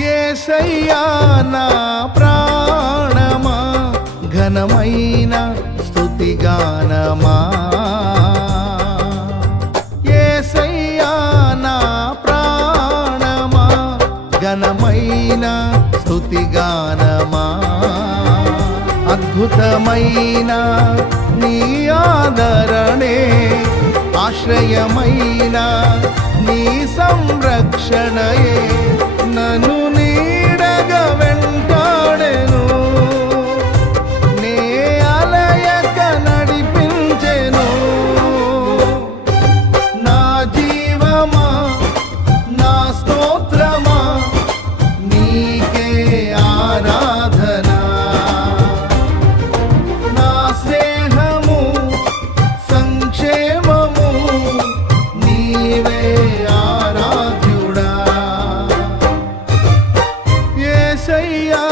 యేసయ్యా నా ప్రాణమా ఘనమైన స్తుతిగానమా. యేసయ్యా నా ప్రాణమా ఘనమైన స్తుతిగానమా. అద్భుతమైన నీ ఆదరణే ఆశ్రయమైన నీ సంరక్షణయే నన్ను నీడగా వెంటాడెను. నే అలయక నడిపించెను. నా జీవమా నా స్తోత్రమా నీకే ఆరాధన. నా స్నేహము సంక్షేమము నీవే ఆరాధ్యుడా. యేసయ్యా